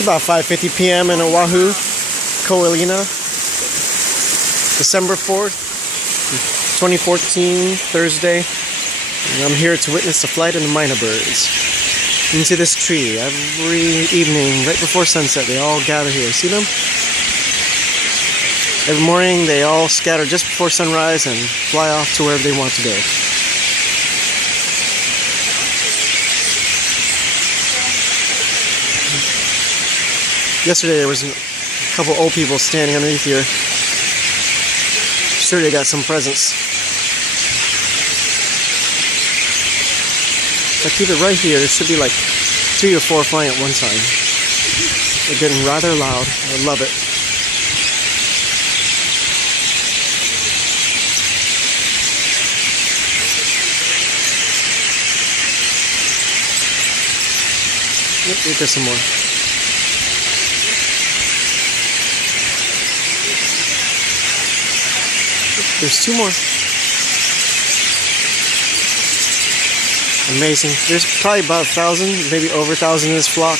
It's about 5:50 p.m. in Oahu, Olina, December 4th, 2014, Thursday. And I'm here to witness the flight of the Myna Birds into this tree. Every evening, right before sunset, they all gather here. See them? Every morning, they all scatter just before sunrise and fly off to wherever they want to go. Yesterday there was a couple old people standing underneath here. Sure, they got some presents. If I keep it right here, there should be like 3 or 4 flying at one time. They're getting rather loud. I love it. Yep, there's some more. There's 2 more. Amazing. There's probably about 1,000, maybe over 1,000 in this flock.